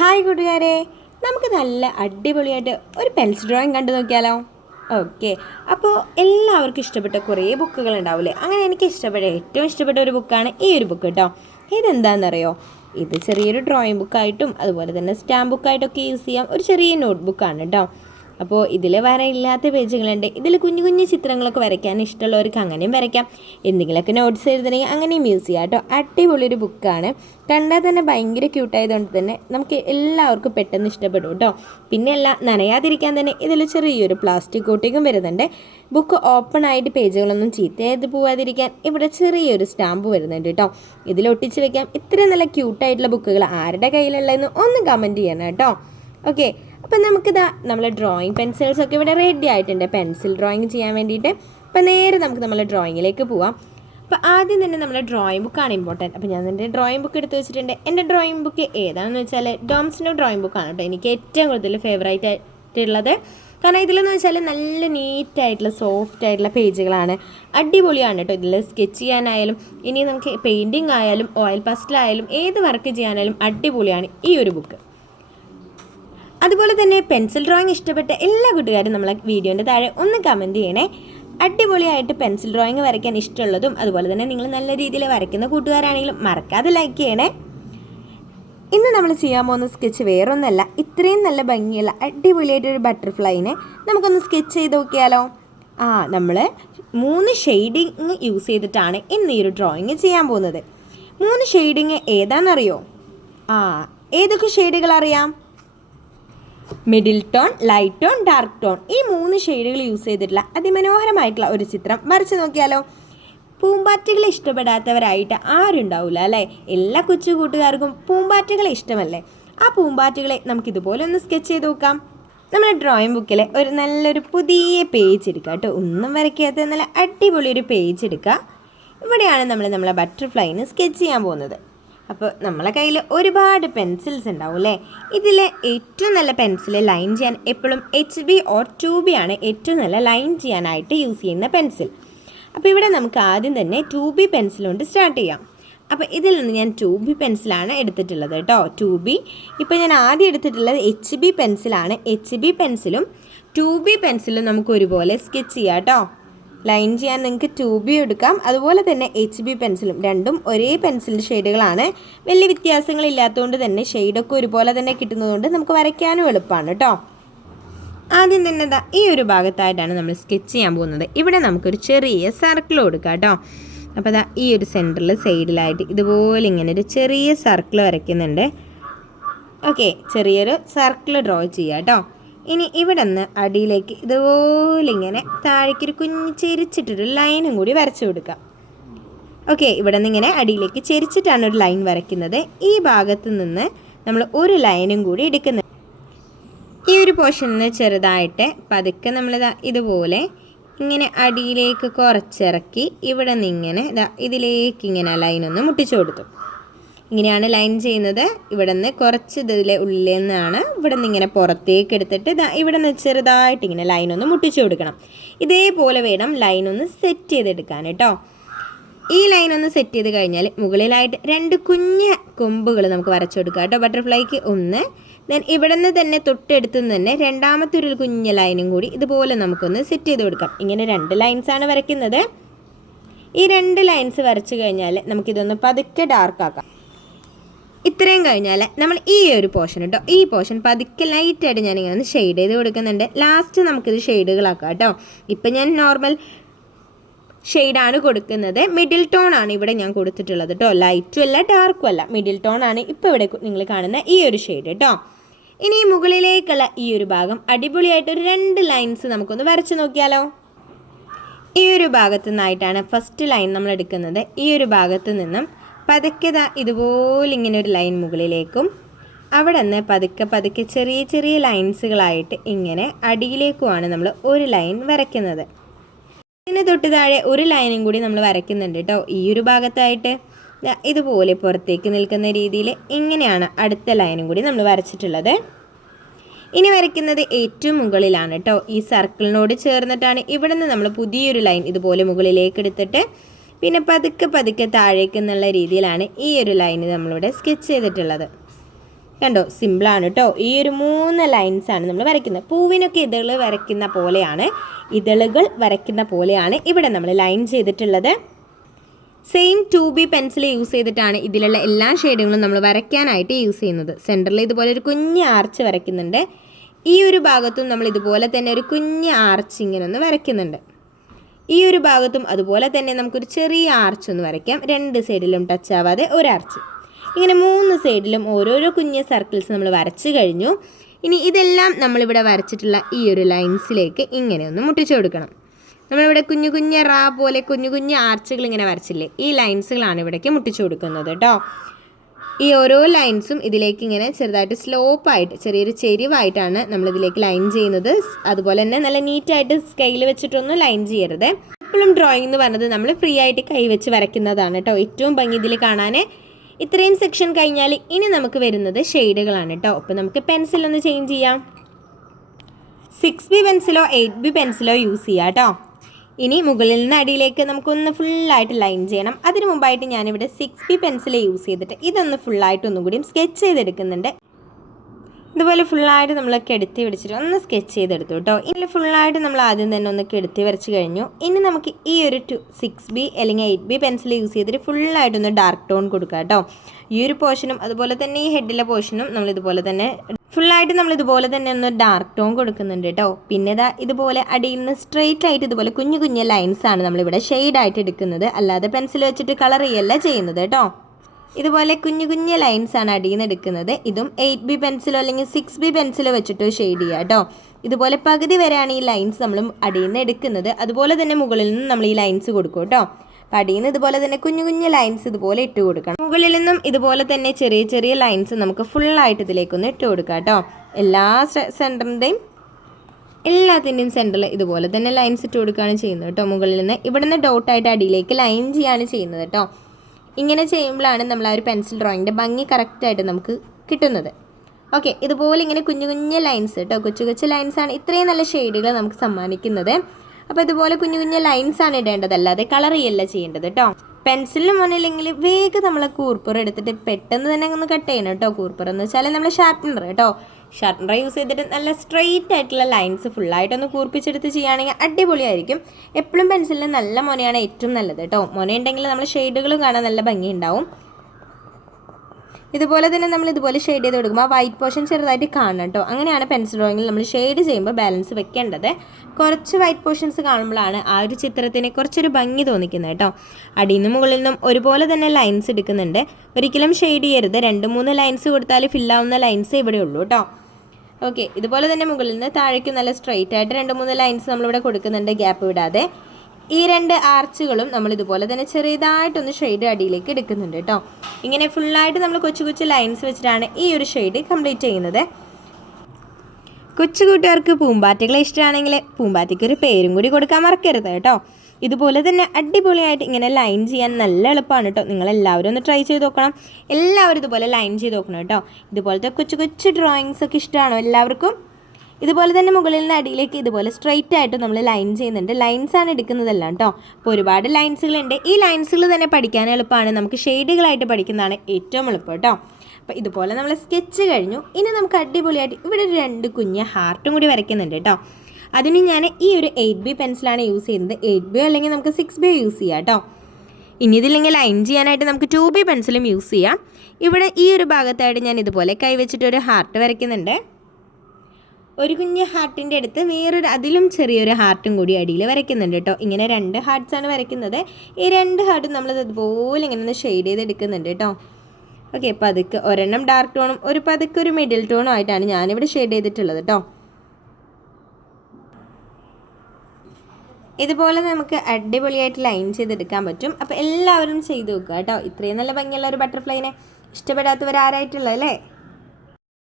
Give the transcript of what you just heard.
Hi കൂട്ടുകാരെ, നമുക്ക് നല്ല അടിപൊളിയായിട്ട് ഒരു പെൻസിൽ ഡ്രോയിങ് കണ്ടു നോക്കിയാലോ? ഓക്കെ, അപ്പോൾ എല്ലാവർക്കും ഇഷ്ടപ്പെട്ട കുറേ ബുക്കുകൾ ഉണ്ടാവില്ലേ? അങ്ങനെ എനിക്ക് ഏറ്റവും ഇഷ്ടപ്പെട്ട ഒരു ബുക്കാണ് ഈ ഒരു ബുക്ക് കേട്ടോ. ഇതെന്താണെന്നറിയോ? ഇത് ചെറിയൊരു ഡ്രോയിങ് ബുക്കായിട്ടും അതുപോലെ തന്നെ സ്റ്റാമ്പ് ബുക്കായിട്ടൊക്കെ യൂസ് ചെയ്യാം. ഒരു ചെറിയ നോട്ട് ബുക്കാണ് കേട്ടോ. അപ്പോൾ ഇതിൽ വരയില്ലാത്ത പേജുകളുണ്ട്. ഇതിൽ കുഞ്ഞു കുഞ്ഞു ചിത്രങ്ങളൊക്കെ വരയ്ക്കാൻ ഇഷ്ടമുള്ളവർക്ക് അങ്ങനെയും വരയ്ക്കാം. എന്തെങ്കിലുമൊക്കെ നോട്ട്സ് എഴുതണമെങ്കിൽ അങ്ങനെയും യൂസ് ചെയ്യാം കേട്ടോ. അടിപൊളിയൊരു ബുക്കാണ്. കണ്ടാൽ തന്നെ ഭയങ്കര ക്യൂട്ടായതുകൊണ്ട് തന്നെ നമുക്ക് എല്ലാവർക്കും പെട്ടെന്ന് ഇഷ്ടപ്പെടും കേട്ടോ. പിന്നെ എല്ലാം നനയാതിരിക്കാൻ തന്നെ ഇതിൽ ചെറിയൊരു പ്ലാസ്റ്റിക് കോട്ടിങ്ങും വരുന്നുണ്ട്. ബുക്ക് ഓപ്പൺ ആയിട്ട് പേജുകളൊന്നും ചീത്തയായത് പോവാതിരിക്കാൻ ഇവിടെ ചെറിയൊരു സ്റ്റാമ്പ് വരുന്നുണ്ട് കേട്ടോ. ഇതിൽ ഒട്ടിച്ച് വെക്കാം. ഇത്രയും നല്ല ക്യൂട്ടായിട്ടുള്ള ബുക്കുകൾ ആരുടെ കയ്യിലുള്ളതെന്ന് ഒന്ന് കമൻറ്റ് ചെയ്യണം കേട്ടോ. ഓക്കെ, അപ്പം നമുക്കിതാ നമ്മളെ ഡ്രോയിങ് പെൻസിൽസൊക്കെ ഇവിടെ റെഡി ആയിട്ടുണ്ട് പെൻസിൽ ഡ്രോയിങ് ചെയ്യാൻ വേണ്ടിയിട്ട്. അപ്പം നേരെ നമുക്ക് നമ്മളെ ഡ്രോയിങ്ങിലേക്ക് പോവാം. അപ്പോൾ ആദ്യം തന്നെ നമ്മുടെ ഡ്രോയിങ് ബുക്കാണ് ഇമ്പോർട്ടൻറ്റ്. അപ്പോൾ ഞാൻ എൻ്റെ ഡ്രോയിങ് ബുക്ക് എടുത്ത് വെച്ചിട്ടുണ്ട്. എൻ്റെ ഡ്രോയിങ് ബുക്ക് ഏതാണെന്ന് വെച്ചാൽ ഡോംസിൻ്റെ ഡ്രോയിങ് ബുക്കാണ് കേട്ടോ എനിക്ക് ഏറ്റവും കൂടുതൽ ഫേവറേറ്റ് ആയിട്ടുള്ളത്. കാരണം ഇതിലെന്ന് വെച്ചാൽ നല്ല നീറ്റായിട്ടുള്ള സോഫ്റ്റ് ആയിട്ടുള്ള പേജുകളാണ്. അടിപൊളിയാണ് കേട്ടോ. ഇതിൽ സ്കെച്ച് ചെയ്യാനായാലും ഇനി നമുക്ക് പെയിൻറ്റിങ് ആയാലും ഓയിൽ പാസ്റ്റലായാലും ഏത് വർക്ക് ചെയ്യാനായാലും അടിപൊളിയാണ് ഈ ഒരു ബുക്ക്. അതുപോലെ തന്നെ പെൻസിൽ ഡ്രോയിങ് ഇഷ്ടപ്പെട്ട എല്ലാ കൂട്ടുകാരും നമ്മളെ വീഡിയോൻ്റെ താഴെ ഒന്ന് കമൻറ്റ് ചെയ്യണേ. അടിപൊളിയായിട്ട് പെൻസിൽ ഡ്രോയിങ് വരയ്ക്കാൻ ഇഷ്ടമുള്ളതും അതുപോലെ തന്നെ നിങ്ങൾ നല്ല രീതിയിൽ വരയ്ക്കുന്ന കൂട്ടുകാരാണെങ്കിലും മറക്കാതെ ലൈക്ക് ചെയ്യണേ. ഇന്ന് നമ്മൾ ചെയ്യാൻ പോകുന്ന സ്കെച്ച് വേറൊന്നല്ല, ഇത്രയും നല്ല ഭംഗിയുള്ള അടിപൊളിയായിട്ടൊരു ബട്ടർഫ്ലൈനെ നമുക്കൊന്ന് സ്കെച്ച് ചെയ്ത് നോക്കിയാലോ? നമ്മൾ 3 ഷെയ്ഡിങ് യൂസ് ചെയ്തിട്ടാണ് ഇന്ന് ഈ ഒരു ഡ്രോയിങ് ചെയ്യാൻ പോകുന്നത്. 3 ഷെയ്ഡിങ് ഏതാണെന്നറിയോ? ഏതൊക്കെ ഷെയ്ഡുകൾ അറിയാം? Middle tone, light tone, dark tone, ഈ 3 ഷെയ്ഡുകൾ യൂസ് ചെയ്തിട്ടുള്ള അതിമനോഹരമായിട്ടുള്ള ഒരു ചിത്രം വരച്ച് നോക്കിയാലോ? പൂമ്പാറ്റകളെ ഇഷ്ടപ്പെടാത്തവരായിട്ട് ആരുണ്ടാവില്ല അല്ലേ? എല്ലാ കൊച്ചു കൂട്ടുകാർക്കും പൂമ്പാറ്റകളെ ഇഷ്ടമല്ലേ? ആ പൂമ്പാറ്റകളെ നമുക്കിതുപോലെ ഒന്ന് സ്കെച്ച് ചെയ്ത് നോക്കാം. നമ്മുടെ ഡ്രോയിങ് ബുക്കിൽ ഒരു നല്ലൊരു പുതിയ പേജ് എടുക്കുക കേട്ടോ. ഒന്നും വരയ്ക്കാത്ത നല്ല അടിപൊളി ഒരു പേജ് എടുക്കുക. ഇവിടെയാണ് നമ്മളെ ബട്ടർഫ്ലൈന് സ്കെച്ച് ചെയ്യാൻ പോകുന്നത്. അപ്പോൾ നമ്മളെ കയ്യിൽ ഒരുപാട് പെൻസിൽസ് ഉണ്ടാവും അല്ലേ? ഇതിൽ ഏറ്റവും നല്ല പെൻസിൽ ലൈൻ ചെയ്യാൻ എപ്പോഴും HB ഓർ 2B ആണ് ഏറ്റവും നല്ല ലൈൻ ചെയ്യാനായിട്ട് യൂസ് ചെയ്യുന്ന പെൻസിൽ. അപ്പോൾ ഇവിടെ നമുക്ക് ആദ്യം തന്നെ 2B പെൻസിൽ കൊണ്ട് സ്റ്റാർട്ട് ചെയ്യാം. അപ്പോൾ ഇതിൽ നിന്ന് ഞാൻ 2B പെൻസിലാണ് എടുത്തിട്ടുള്ളത് കേട്ടോ. 2B ഇപ്പോൾ ഞാൻ ആദ്യം എടുത്തിട്ടുള്ളത് HB പെൻസിലാണ്. HB പെൻസിലും 2B പെൻസിലും നമുക്ക് ഒരുപോലെ സ്കെച്ച് ചെയ്യാം കേട്ടോ. ലൈൻ ചെയ്യാൻ നിങ്ങൾക്ക് 2B എടുക്കാം, അതുപോലെ തന്നെ HB പെൻസിലും. രണ്ടും ഒരേ പെൻസിലിൻ്റെ ഷെയ്ഡുകളാണ്. വലിയ വ്യത്യാസങ്ങളില്ലാത്തതുകൊണ്ട് തന്നെ ഷെയ്ഡൊക്കെ ഒരുപോലെ തന്നെ കിട്ടുന്നതുകൊണ്ട് നമുക്ക് വരയ്ക്കാനും എളുപ്പമാണ് കേട്ടോ. ആദ്യം തന്നെ ഈ ഒരു ഭാഗത്തായിട്ടാണ് നമ്മൾ സ്കെച്ച് ചെയ്യാൻ പോകുന്നത്. ഇവിടെ നമുക്കൊരു ചെറിയ സർക്കിൾ കൊടുക്കാം കേട്ടോ. അപ്പോൾ ഈ ഒരു സെൻറ്ററിൽ സൈഡിലായിട്ട് ഇതുപോലെ ഇങ്ങനെ ഒരു ചെറിയ സർക്കിൾ വരയ്ക്കുന്നുണ്ട്. ഓക്കെ, ചെറിയൊരു സർക്കിൾ ഡ്രോ ചെയ്യാം കേട്ടോ. ഇനി ഇവിടെ നിന്ന് അടിയിലേക്ക് ഇതുപോലെ ഇങ്ങനെ താഴേക്കൊരു കുഞ്ഞ് ചെരിച്ചിട്ടൊരു ലൈനും കൂടി വരച്ചു കൊടുക്കാം. ഓക്കെ, ഇവിടെ നിന്ന് ഇങ്ങനെ അടിയിലേക്ക് ചെരിച്ചിട്ടാണ് ഒരു ലൈൻ വരയ്ക്കുന്നത്. ഈ ഭാഗത്ത് നിന്ന് നമ്മൾ ഒരു ലൈനും കൂടി എടുക്കുന്നത്. ഈ ഒരു പോർഷനിൽ നിന്ന് ചെറുതായിട്ട് പതുക്കെ നമ്മളിതാ ഇതുപോലെ ഇങ്ങനെ അടിയിലേക്ക് കുറച്ചിറക്കി ഇവിടെ നിന്ന് ഇങ്ങനെ ഇതിലേക്ക് ഇങ്ങനെ ലൈനൊന്ന് മുട്ടിച്ചു കൊടുത്തു. ഇങ്ങനെയാണ് ലൈൻ ചെയ്യുന്നത്. ഇവിടെ നിന്ന് കുറച്ച് ഇതിലെ ഉള്ളിൽ നിന്നാണ് ഇവിടെ നിന്ന് ഇങ്ങനെ പുറത്തേക്ക് എടുത്തിട്ട് ഇവിടെ നിന്ന് ചെറുതായിട്ട് ഇങ്ങനെ ലൈനൊന്ന് മുട്ടിച്ചു കൊടുക്കണം. ഇതേപോലെ വേണം ലൈനൊന്ന് സെറ്റ് ചെയ്തെടുക്കാൻ കേട്ടോ. ഈ ലൈനൊന്ന് സെറ്റ് ചെയ്ത് കഴിഞ്ഞാൽ മുകളിലായിട്ട് 2 കുഞ്ഞ് കൊമ്പുകൾ നമുക്ക് വരച്ചു കൊടുക്കാം കേട്ടോ. ബട്ടർഫ്ലൈക്ക് ഒന്ന്, ദെൻ ഇവിടെ നിന്ന് തന്നെ തൊട്ടടുത്ത് തന്നെ രണ്ടാമത്തെ ഒരു കുഞ്ഞ് ലൈനും കൂടി ഇതുപോലെ നമുക്കൊന്ന് സെറ്റ് ചെയ്ത് കൊടുക്കാം. ഇങ്ങനെ 2 ലൈൻസാണ് വരയ്ക്കുന്നത്. ഈ 2 ലൈൻസ് വരച്ചു കഴിഞ്ഞാൽ നമുക്കിതൊന്ന് പതുക്കെ ഡാർക്കാക്കാം. ഇത്രയും കഴിഞ്ഞാൽ നമ്മൾ ഈ ഒരു പോർഷൻ കേട്ടോ, ഈ പോർഷൻ പതുക്കെ ലൈറ്റായിട്ട് ഞാനിങ്ങനെ ഒന്ന് ഷെയ്ഡ് ചെയ്ത് കൊടുക്കുന്നുണ്ട്. ലാസ്റ്റ് നമുക്കിത് ഷെയ്ഡുകളാക്കാം കേട്ടോ. ഇപ്പം ഞാൻ നോർമൽ ഷെയ്ഡാണ് കൊടുക്കുന്നത്. മിഡിൽ ടോൺ ആണ് ഇവിടെ ഞാൻ കൊടുത്തിട്ടുള്ളത് കേട്ടോ. ലൈറ്റും അല്ല ഡാർക്കും അല്ല, മിഡിൽ ടോൺ ആണ് ഇപ്പോൾ ഇവിടെ നിങ്ങൾ കാണുന്ന ഈ ഒരു ഷെയ്ഡ് കേട്ടോ. ഇനി മുകളിലേക്കുള്ള ഈ ഒരു ഭാഗം അടിപൊളിയായിട്ട് ഒരു 2 ലൈൻസ് നമുക്കൊന്ന് വരച്ച് നോക്കിയാലോ? ഈ ഒരു ഭാഗത്തു നിന്നായിട്ടാണ് ഫസ്റ്റ് ലൈൻ നമ്മൾ എടുക്കുന്നത്. ഈ ഒരു ഭാഗത്ത് നിന്നും പതുക്കെ ഇതുപോലെ ഇങ്ങനെ ഒരു ലൈൻ മുകളിലേക്കും അവിടെ നിന്ന് പതുക്കെ ചെറിയ ചെറിയ ലൈൻസുകളായിട്ട് ഇങ്ങനെ അടിയിലേക്കുമാണ് നമ്മൾ ഒരു ലൈൻ വരയ്ക്കുന്നത്. ഇതിന് തൊട്ട് താഴെ ഒരു ലൈനും കൂടി നമ്മൾ വരയ്ക്കുന്നുണ്ട് കേട്ടോ. ഈ ഒരു ഭാഗത്തായിട്ട് ഇതുപോലെ പുറത്തേക്ക് നിൽക്കുന്ന രീതിയിൽ ഇങ്ങനെയാണ് അടുത്ത ലൈനും കൂടി നമ്മൾ വരച്ചിട്ടുള്ളത്. ഇനി വരയ്ക്കുന്നത് ഏറ്റവും മുകളിലാണ് കേട്ടോ. ഈ സർക്കിളിനോട് ചേർന്നിട്ടാണ് ഇവിടെ നിന്ന് നമ്മൾ പുതിയൊരു ലൈൻ ഇതുപോലെ മുകളിലേക്ക് എടുത്തിട്ട് പിന്നെ പതുക്കെ താഴേക്ക് എന്നുള്ള രീതിയിലാണ് ഈ ഒരു ലൈന് നമ്മളിവിടെ സ്കെച്ച് ചെയ്തിട്ടുള്ളത്. കണ്ടോ, സിമ്പിളാണ് കേട്ടോ. ഈ ഒരു 3 ലൈൻസാണ് നമ്മൾ വരയ്ക്കുന്നത്. പൂവിനൊക്കെ ഇതളുകൾ വരയ്ക്കുന്ന പോലെയാണ് ഇവിടെ നമ്മൾ ലൈൻ ചെയ്തിട്ടുള്ളത്. സെയിം 2B പെൻസിൽ യൂസ് ചെയ്തിട്ടാണ് ഇതിലുള്ള എല്ലാ ഷെയ്ഡുകളും നമ്മൾ വരയ്ക്കാനായിട്ട് യൂസ് ചെയ്യുന്നത്. സെൻറ്ററിൽ ഇതുപോലെ ഒരു കുഞ്ഞ് ആർച്ച് വരയ്ക്കുന്നുണ്ട്. ഈ ഒരു ഭാഗത്തും നമ്മൾ ഇതുപോലെ തന്നെ ഒരു കുഞ്ഞ് ആർച്ച് ഇങ്ങനെ ഒന്ന് വരയ്ക്കുന്നുണ്ട്. ഈ ഒരു ഭാഗത്തും അതുപോലെ തന്നെ നമുക്കൊരു ചെറിയ ആർച്ച് ഒന്ന് വരയ്ക്കാം. 2 സൈഡിലും ടച്ച് ആവാതെ ഒരു ആർച്ച്. ഇങ്ങനെ 3 സൈഡിലും ഓരോരോ കുഞ്ഞ് സർക്കിൾസ് നമ്മൾ വരച്ച് കഴിഞ്ഞു. ഇനി ഇതെല്ലാം നമ്മളിവിടെ വരച്ചിട്ടുള്ള ഈ ഒരു ലൈൻസിലേക്ക് ഇങ്ങനെ ഒന്ന് മുട്ടിച്ചു കൊടുക്കണം. നമ്മളിവിടെ കുഞ്ഞു റാ പോലെ കുഞ്ഞു ആർച്ചുകൾ ഇങ്ങനെ വരച്ചില്ലേ, ഈ ലൈൻസുകളാണ് ഇവിടേക്ക് മുട്ടിച്ചു കൊടുക്കുന്നത് കേട്ടോ. ഈ ഓരോ ലൈൻസും ഇതിലേക്ക് ഇങ്ങനെ ചെറുതായിട്ട് സ്ലോപ്പായിട്ട് ചെറിയൊരു ചെരിവായിട്ടാണ് നമ്മളിതിലേക്ക് ലൈൻ ചെയ്യുന്നത്. അതുപോലെ തന്നെ നല്ല നീറ്റായിട്ട് സ്കെയിൽ വെച്ചിട്ടൊന്നും ലൈൻ ചെയ്യരുത്. എപ്പോഴും ഡ്രോയിങ് എന്ന് പറഞ്ഞത് നമ്മൾ ഫ്രീ ആയിട്ട് കൈവച്ച് വരയ്ക്കുന്നതാണ് കേട്ടോ ഏറ്റവും ഭംഗി ഇതിൽ കാണാൻ. ഇത്രയും സെക്ഷൻ കഴിഞ്ഞാൽ ഇനി നമുക്ക് വരുന്നത് ഷെയ്ഡുകളാണ് കേട്ടോ. അപ്പോൾ നമുക്ക് പെൻസിലൊന്ന് ചേഞ്ച് ചെയ്യാം. 6B പെൻസിലോ 8B പെൻസിലോ യൂസ് ചെയ്യാം കേട്ടോ. ഇനി മുകളിൽ നിന്ന് അടിയിലേക്ക് നമുക്കൊന്ന് ഫുള്ളായിട്ട് ലൈൻ ചെയ്യണം. അതിന് മുമ്പായിട്ട് ഞാനിവിടെ 6B പെൻസിൽ യൂസ് ചെയ്തിട്ട് ഇതൊന്ന് ഫുള്ളായിട്ട് ഒന്നും കൂടിയും സ്കെച്ച് ചെയ്തെടുക്കുന്നുണ്ട്. ഇതുപോലെ ഫുള്ളായിട്ട് നമ്മൾ കെടുത്തി പിടിച്ചിട്ട് ഒന്ന് സ്കെച്ച് ചെയ്തെടുത്തു കേട്ടോ. ഇതിൽ ഫുള്ളായിട്ട് നമ്മൾ ആദ്യം തന്നെ ഒന്ന് കെടുത്തി വരച്ച് കഴിഞ്ഞു. ഇനി നമുക്ക് ഈ ഒരു 6B അല്ലെങ്കിൽ 8B പെൻസിൽ യൂസ് ചെയ്തിട്ട് ഫുള്ളായിട്ടൊന്ന് ഡാർക്ക് ടോൺ കൊടുക്കുക കേട്ടോ. ഈ ഒരു പോർഷനും അതുപോലെ തന്നെ ഈ ഹെഡിലെ പോർഷനും നമ്മളിതുപോലെ തന്നെ ഫുള്ളായിട്ട് നമ്മളിതുപോലെ തന്നെ ഒന്ന് ഡാർക്ക് ടോൺ കൊടുക്കുന്നുണ്ട് കേട്ടോ. പിന്നെ ഇതുപോലെ അടിയിൽ നിന്ന് സ്ട്രെയിറ്റ് ആയിട്ട് ഇതുപോലെ കുഞ്ഞു ലൈൻസാണ് നമ്മളിവിടെ ഷെയ്ഡായിട്ട് എടുക്കുന്നത്. അല്ലാതെ പെൻസിൽ വെച്ചിട്ട് കളർ ചെയ്യല്ല ചെയ്യുന്നത് കേട്ടോ. ഇതുപോലെ കുഞ്ഞു ലൈൻസാണ് അടിയിൽ നിന്ന് എടുക്കുന്നത്. ഇതും 8B പെൻസിലോ അല്ലെങ്കിൽ 6B പെൻസിലോ വെച്ചിട്ടോ ഷെയ്ഡ് ചെയ്യുക കേട്ടോ. ഇതുപോലെ പകുതി വരെയാണ് ഈ ലൈൻസ് നമ്മൾ അടിയിൽ നിന്ന് എടുക്കുന്നത്. അതുപോലെ തന്നെ മുകളിൽ നിന്ന് നമ്മൾ ഈ ലൈൻസ് കൊടുക്കും കേട്ടോ. അടിയിൽ നിന്ന് ഇതുപോലെ തന്നെ കുഞ്ഞു ലൈൻസ് ഇതുപോലെ ഇട്ട് കൊടുക്കണം. മുകളിൽ നിന്നും ഇതുപോലെ തന്നെ ചെറിയ ലൈൻസ് നമുക്ക് ഫുള്ളായിട്ട് ഇതിലേക്കൊന്ന് ഇട്ട് കൊടുക്കാം കേട്ടോ. എല്ലാത്തിൻ്റെയും സെൻറ്ററിൽ ഇതുപോലെ തന്നെ ലൈൻസ് ഇട്ട് കൊടുക്കുകയാണ് ചെയ്യുന്നത് കേട്ടോ. മുകളിൽ നിന്ന് ഇവിടെ നിന്ന് ഡോട്ടായിട്ട് അടിയിലേക്ക് ലൈൻ ചെയ്യാണ് ചെയ്യുന്നത് കേട്ടോ. ഇങ്ങനെ ചെയ്യുമ്പോഴാണ് നമ്മൾ ആ ഒരു പെൻസിൽ ഡ്രോയിങ്ങിൻ്റെ ഭംഗി കറക്റ്റായിട്ട് നമുക്ക് കിട്ടുന്നത്. ഓക്കെ, ഇതുപോലെ ഇങ്ങനെ കുഞ്ഞു ലൈൻസ് കേട്ടോ, കൊച്ചു ലൈൻസാണ് ഇത്രയും നല്ല ഷെയ്ഡുകൾ നമുക്ക് സമ്മാനിക്കുന്നത്. അപ്പോൾ ഇതുപോലെ കുഞ്ഞു ലൈൻസാണ് ഇടേണ്ടത്, അല്ലാതെ കളർ ചെയ്യല്ല ചെയ്യേണ്ടത് കേട്ടോ. പെൻസിലിന് മുന്നിലെങ്കിൽ വേഗം നമ്മൾ കൂർപ്പർ എടുത്തിട്ട് പെട്ടെന്ന് തന്നെ ഒന്ന് കട്ട് ചെയ്യണം കേട്ടോ. കൂർപ്പർ എന്ന് വെച്ചാൽ നമ്മൾ ഷാർപ്പനർ കേട്ടോ. ഷാർപ്പനർ യൂസ് ചെയ്തിട്ട് നല്ല സ്ട്രെയിറ്റ് ആയിട്ടുള്ള ലൈൻസ് ഫുള്ളായിട്ടൊന്ന് കൂർപ്പിച്ചെടുത്ത് ചെയ്യുകയാണെങ്കിൽ അടിപൊളിയായിരിക്കും. എപ്പോഴും പെൻസിലിന് നല്ല മൊനയാണ് ഏറ്റവും നല്ലത് കേട്ടോ. മൊനയുണ്ടെങ്കിൽ നമ്മൾ ഷെയ്ഡുകളും കാണാൻ നല്ല ഭംഗിയുണ്ടാവും. ഇതുപോലെ തന്നെ നമ്മൾ ഇതുപോലെ ഷെയ്ഡ് ചെയ്ത് കൊടുക്കുമ്പോൾ ആ വൈറ്റ് പോർഷൻ ചെറുതായിട്ട് കാണണം കേട്ടോ. അങ്ങനെയാണ് പെൻസിൽ ഡ്രോയിങ്ങിൽ നമ്മൾ ഷെയ്ഡ് ചെയ്യുമ്പോൾ ബാലൻസ് വെക്കേണ്ടത്. കുറച്ച് വൈറ്റ് പോർഷൻസ് കാണുമ്പോഴാണ് ആ ഒരു ചിത്രത്തിന് കുറച്ചൊരു ഭംഗി തോന്നിക്കുന്നത് കേട്ടോ. അടിയിൽ നിന്നും മുകളിൽ നിന്നും ഒരുപോലെ തന്നെ ലൈൻസ് എടുക്കുന്നുണ്ട്. ഒരിക്കലും ഷെയ്ഡ് ചെയ്യരുത്. 2-3 ലൈൻസ് കൊടുത്താൽ ഫില്ലാവുന്ന ലൈൻസ് ഇവിടെ ഉള്ളൂ കേട്ടോ. ഓക്കെ, ഇതുപോലെ തന്നെ മുകളിൽ നിന്ന് താഴേക്ക് നല്ല സ്ട്രെയിറ്റ് ആയിട്ട് 2-3 ലൈൻസ് നമ്മളിവിടെ കൊടുക്കുന്നുണ്ട്, ഗ്യാപ്പ് വിടാതെ. ഈ 2 ആർച്ചുകളും നമ്മൾ ഇതുപോലെ തന്നെ ചെറിയതായിട്ടൊന്ന് ഷെയ്ഡ് അടിയിലേക്ക് എടുക്കുന്നുണ്ട് കേട്ടോ. ഇങ്ങനെ ഫുള്ളായിട്ട് നമ്മൾ കൊച്ചു ലൈൻസ് വെച്ചിട്ടാണ് ഈ ഒരു ഷെയ്ഡ് കംപ്ലീറ്റ് ചെയ്യുന്നത്. കൊച്ചു കൂട്ടുകാർക്ക് പൂമ്പാറ്റകളെ ഇഷ്ടമാണെങ്കിൽ പൂമ്പാറ്റയ്ക്ക് ഒരു പേരും കൂടി കൊടുക്കാൻ മറക്കരുത് കേട്ടോ. ഇതുപോലെ തന്നെ അടിപൊളിയായിട്ട് ഇങ്ങനെ ലൈൻ ചെയ്യാൻ നല്ല എളുപ്പമാണ് കേട്ടോ. നിങ്ങളെല്ലാവരും ഒന്ന് ട്രൈ ചെയ്ത് നോക്കണം. എല്ലാവരും ഇതുപോലെ ലൈൻ ചെയ്ത് നോക്കണം കേട്ടോ. ഇതുപോലത്തെ കൊച്ചു ഡ്രോയിങ്സ് ഒക്കെ ഇഷ്ടമാണോ എല്ലാവർക്കും? ഇതുപോലെ തന്നെ മുകളിൽ നിന്ന് അടിയിലേക്ക് ഇതുപോലെ സ്ട്രെയിറ്റ് ആയിട്ട് നമ്മൾ ലൈൻ ചെയ്യുന്നുണ്ട്. ലൈൻസാണ് എടുക്കുന്നതെല്ലാം കേട്ടോ. അപ്പോൾ ഒരുപാട് ലൈൻസുകളുണ്ട്. ഈ ലൈൻസുകൾ തന്നെ പഠിക്കാൻ എളുപ്പമാണ്. നമുക്ക് ഷെയ്ഡുകളായിട്ട് പഠിക്കുന്നതാണ് ഏറ്റവും എളുപ്പം കേട്ടോ. അപ്പോൾ ഇതുപോലെ നമ്മൾ സ്കെച്ച് കഴിഞ്ഞു. ഇനി നമുക്ക് അടിപൊളിയായിട്ട് ഇവിടെ 2 കുഞ്ഞ് ഹാർട്ടും കൂടി വരയ്ക്കുന്നുണ്ട് കേട്ടോ. അതിന് ഞാൻ ഈ ഒരു 8B പെൻസിലാണ് യൂസ് ചെയ്യുന്നത്. 8B അല്ലെങ്കിൽ നമുക്ക് 6B യൂസ് ചെയ്യാം കേട്ടോ. ഇനി ഇതില്ലെങ്കിൽ ലൈൻ ചെയ്യാനായിട്ട് നമുക്ക് 2B പെൻസിലും യൂസ് ചെയ്യാം. ഇവിടെ ഈ ഒരു ഭാഗത്തായിട്ട് ഞാൻ ഇതുപോലെ കൈവച്ചിട്ട് ഒരു ഹാർട്ട് വരയ്ക്കുന്നുണ്ട്. ഒരു കുഞ്ഞ് ഹാർട്ടിൻ്റെ അടുത്ത് വേറൊരു അതിലും ചെറിയൊരു ഹാർട്ടും കൂടി അടിയിൽ വരയ്ക്കുന്നുണ്ട് കേട്ടോ. ഇങ്ങനെ 2 ഹാർട്ട്സാണ് വരയ്ക്കുന്നത്. ഈ 2 ഹാർട്ടും നമ്മൾ ഇതുപോലെ ഇങ്ങനെ ഒന്ന് ഷെയ്ഡ് ചെയ്തെടുക്കുന്നുണ്ട് കേട്ടോ. ഓക്കെ, പതുക്കെ ഒരെണ്ണം ഡാർക്ക് ടോണും പതുക്കെ ഒരു മിഡിൽ ടോണും ആയിട്ടാണ് ഞാനിവിടെ ഷെയ്ഡ് ചെയ്തിട്ടുള്ളത് കേട്ടോ. ഇതുപോലെ നമുക്ക് അടിപൊളിയായിട്ട് ലൈൻ ചെയ്തെടുക്കാൻ പറ്റും. അപ്പോൾ എല്ലാവരും ചെയ്ത് നോക്കുക കേട്ടോ. ഇത്രയും നല്ല ഭംഗിയുള്ള ഒരു ബട്ടർഫ്ലൈനെ ഇഷ്ടപ്പെടാത്തവരാരായിട്ടുള്ളത് അല്ലേ?